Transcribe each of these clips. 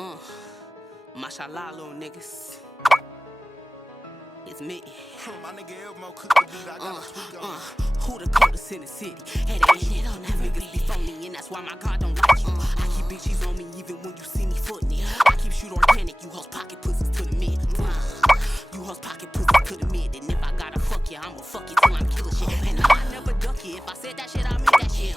Uh, Mashallah, little niggas. It's me. My nigga Elmo cooked the beat, I got a tweak on it. Who the coldest in the city? Hey, that shit don't never niggas be phony, and that's why my God don't like you. I keep bitches on me even when you see me footing it. I keep shit organic, you hoes pocket pussies to the mid. You hoes pocket pussies to the mid, and if I gotta fuck you, I'ma fuck you till I'm killing shit. And I never duck you. If I said that shit, I meant that shit.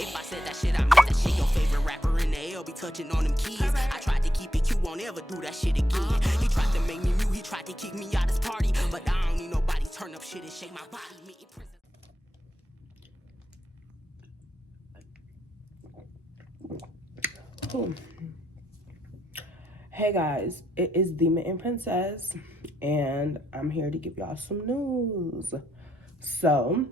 If I said that shit, I meant that shit. Your favorite rapper in the L be touching on them keys. I tried to keep it, you won't ever do that shit again. He tried to make me mute, he tried to kick me out his party, but I don't need nobody turn up shit and shake my body. TheeMittenPrincess. Cool. Hey guys, it is TheeMittenPrincess, and I'm here to give y'all some news. So,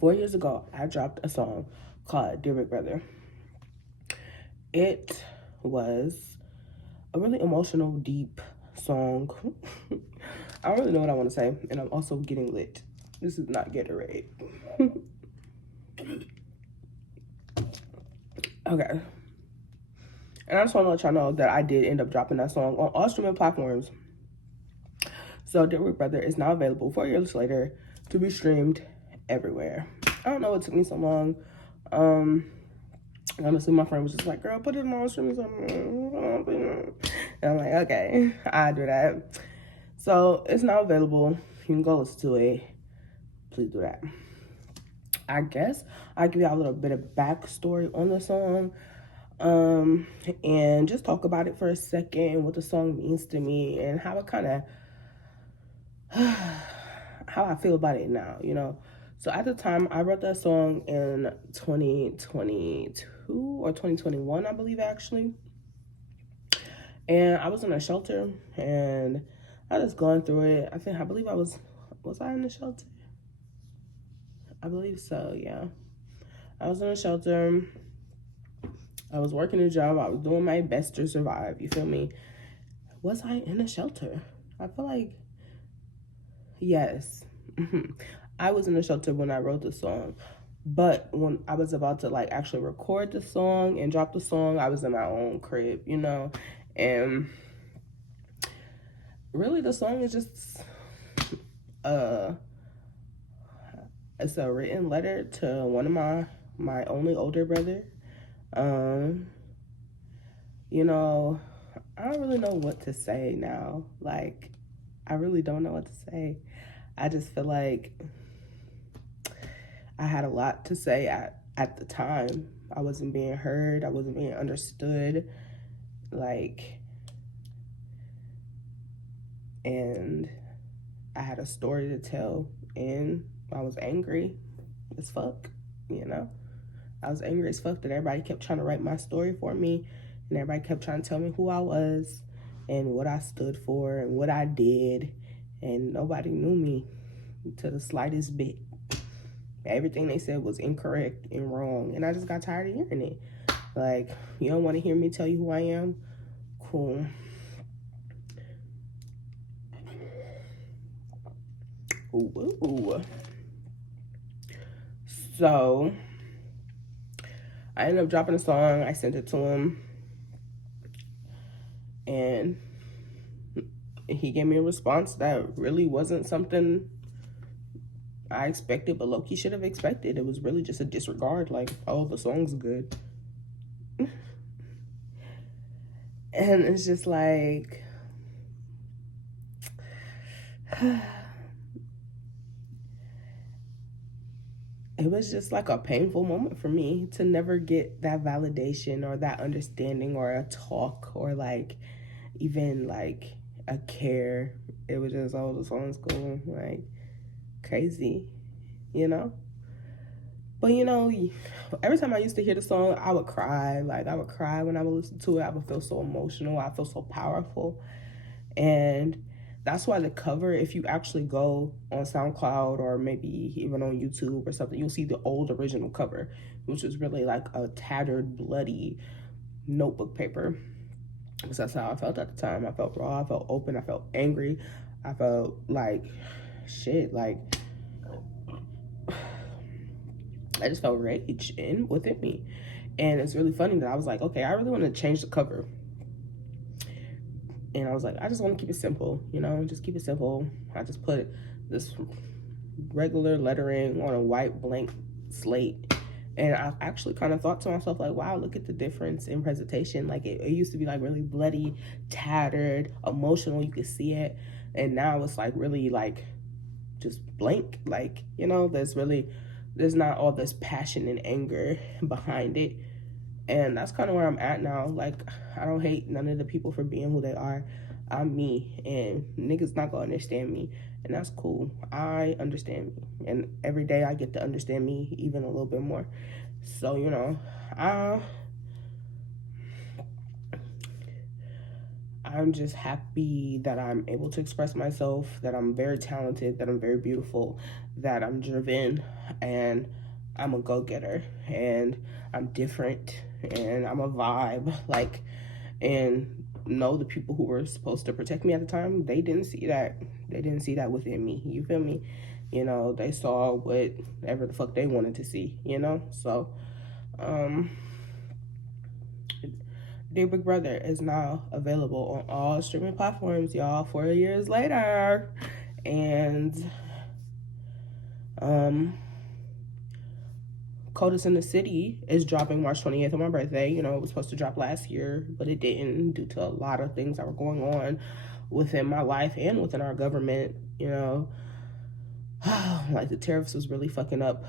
4 years ago, I dropped a song called Dear Big Brother. It was a really emotional, deep song. I don't really know what I want to say, and I'm also getting lit. This is not Gatorade. Okay. And I just want to let y'all know that I did end up dropping that song on all streaming platforms. So Dear Big Brother is now available 4 years later to be streamed everywhere. I don't know what took me so long. Honestly, my friend was just like, girl, put it on all streaming. And I'm like, okay, I'll do that. So it's now available. You can go listen to it. Please do that. I guess I'll give y'all a little bit of backstory on the song. And just talk about it for a second, what the song means to me, and how it kind of how I feel about it now, you know. So at the time, I wrote that song in 2022 or 2021, I believe, actually. And I was in a shelter, and I was going through it. I believe I was I in the shelter? I believe so, yeah. I was in a shelter. I was working a job. I was doing my best to survive. You feel me? Was I in a shelter? I feel like, yes. I was in a shelter when I wrote the song. But when I was about to like actually record the song and drop the song, I was in my own crib, you know? And really the song is just, it's a written letter to one of my only older brother. You know, I don't really know what to say now. Like, I really don't know what to say. I just feel like I had a lot to say at the time. I wasn't being heard. I wasn't being understood. Like, and I had a story to tell, and I was angry as fuck, you know? I was angry as fuck that everybody kept trying to write my story for me, and everybody kept trying to tell me who I was and what I stood for and what I did, and nobody knew me to the slightest bit. Everything they said was incorrect and wrong, and I just got tired of hearing it. Like, you don't want to hear me tell you who I am? Cool. Ooh. So I ended up dropping a song. I sent it to him, and he gave me a response that really wasn't something I expected, but low-key should have expected. It was really just a disregard, like, oh, the song's good. And it's just like, it was just like a painful moment for me to never get that validation or that understanding or a talk or like even like a care. It was just, oh, the song's cool, like crazy, you know? But you know, every time I used to hear the song, I would cry. Like, I would cry when I would listen to it. I would feel so emotional. I feel so powerful. And that's why the cover, if you actually go on SoundCloud or maybe even on YouTube or something, you'll see the old original cover, which was really like a tattered, bloody notebook paper. Because that's how I felt at the time. I felt raw. I felt open. I felt angry. I felt like shit. Like, I just felt rage within me. And it's really funny that I was like, okay, I really want to change the cover. And I was like, I just want to keep it simple, you know, just keep it simple. I just put this regular lettering on a white blank slate. And I actually kind of thought to myself, like, wow, look at the difference in presentation. Like, it used to be like really bloody, tattered, emotional. You could see it. And now it's like really like just blank. Like, you know, there's not all this passion and anger behind it. And that's kind of where I'm at now. Like, I don't hate none of the people for being who they are. I'm me, and niggas not gonna understand me, and that's cool. I understand me, and every day I get to understand me even a little bit more. So, you know, I'm just happy that I'm able to express myself, that I'm very talented, that I'm very beautiful, that I'm driven, and I'm a go-getter, and I'm different, and I'm a vibe. Like, and no, the people who were supposed to protect me at the time, they didn't see that. They didn't see that within me. You feel me? You know, they saw whatever the fuck they wanted to see, you know? So, Dear Big Brother is now available on all streaming platforms, y'all, 4 years later. And Coldest in the City is dropping March 28th on my birthday. You know, it was supposed to drop last year, but it didn't due to a lot of things that were going on within my life and within our government, you know. Like, the tariffs was really fucking up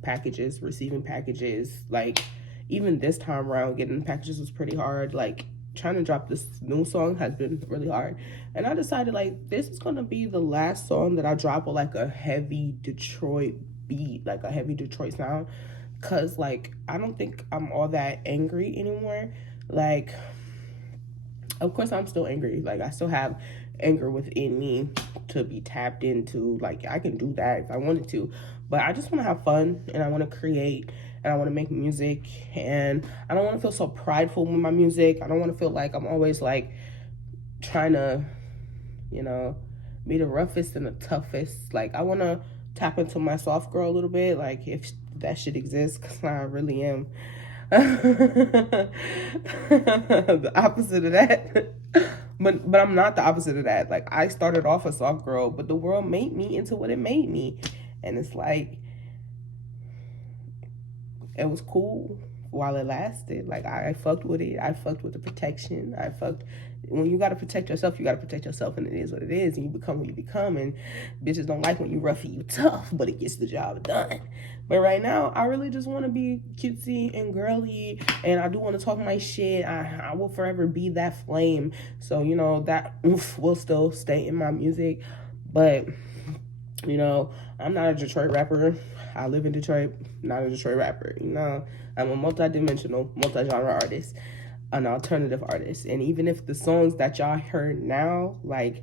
packages, receiving packages. Like, even this time around, getting packages was pretty hard. Like, trying to drop this new song has been really hard. And I decided, like, this is gonna be the last song that I drop with, like, a heavy Detroit beat, like a heavy Detroit sound. Cause, like, I don't think I'm all that angry anymore. Like, of course I'm still angry. Like, I still have anger within me to be tapped into. Like, I can do that if I wanted to, but I just want to have fun, and I want to create, and I want to make music, and I don't want to feel so prideful with my music. I don't want to feel like I'm always like trying to, you know, be the roughest and the toughest. Like, I want to tap into my soft girl a little bit, like, if that shit exists, because I really am. The opposite of that. But I'm not the opposite of that. Like, I started off a soft girl, but the world made me into what it made me. And it's like, it was cool while it lasted. Like, I fucked with it. I fucked with the protection. When you gotta protect yourself, you gotta protect yourself, and it is what it is, and you become what you become. And bitches don't like when you rough and you tough, but it gets the job done. But right now, I really just want to be cutesy and girly, and I do want to talk my shit. I will forever be that flame. So, you know, that oof will still stay in my music. But, you know, I'm not a Detroit rapper. I live in Detroit, not a Detroit rapper. You know, I'm a multi-dimensional, multi-genre artist, an alternative artist. And even if the songs that y'all heard now, like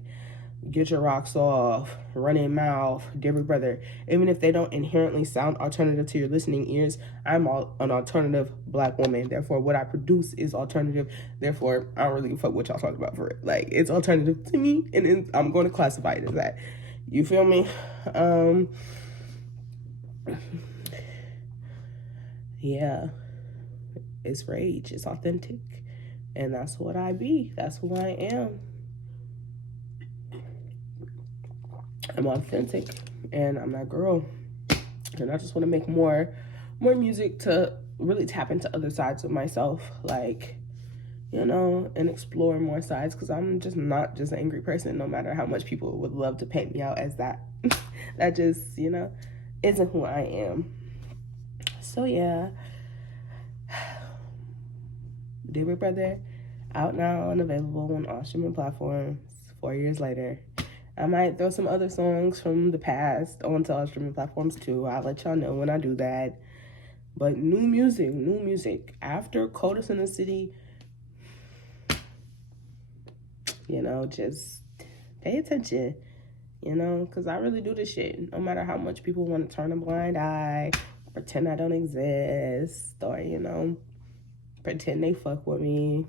Get Your Rocks Off, Running Mouth, Dear Big Brother, even if they don't inherently sound alternative to your listening ears, I'm an alternative black woman. Therefore, what I produce is alternative. Therefore, I don't really fuck what y'all talking about for it. Like, it's alternative to me, and I'm going to classify it as that. You feel me? Yeah, it's rage. It's authentic. And that's what I be. That's who I am. I'm authentic, and I'm that girl. And I just want to make more music to really tap into other sides of myself, like, you know, and explore more sides, because I'm just not just an angry person, no matter how much people would love to paint me out as that. That just, you know, isn't who I am. So yeah, Dear Big Brother, out now and available on all streaming platforms 4 years later. I might throw some other songs from the past onto all streaming platforms too. I'll let y'all know when I do that. But new music. After Coldest in the City, you know, just pay attention, you know, because I really do this shit. No matter how much people want to turn a blind eye, pretend I don't exist, or, you know, pretend they fuck with me.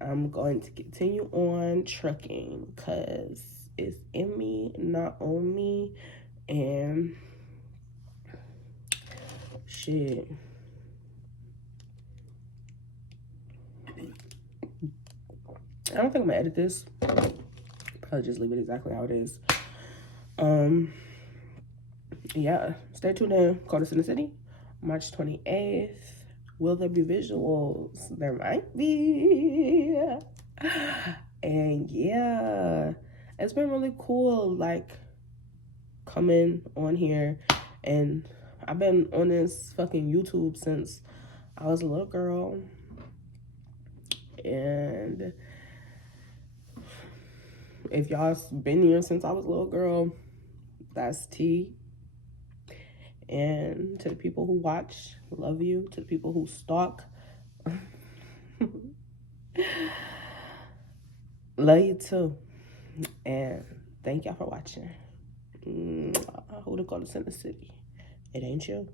I'm going to continue on trucking because it's in me, not on me. And shit, I don't think I'm gonna edit this. Probably just leave it exactly how it is. Yeah, stay tuned in Coldest in the City, March 28th. Will there be visuals? There might be. And yeah, it's been really cool, like, coming on here. And I've been on this fucking YouTube since I was a little girl. And if y'all been here since I was a little girl, that's T. And to the people who watch, love you. To the people who stalk, love you too. And thank y'all for watching. Who to call us in the city? It ain't you.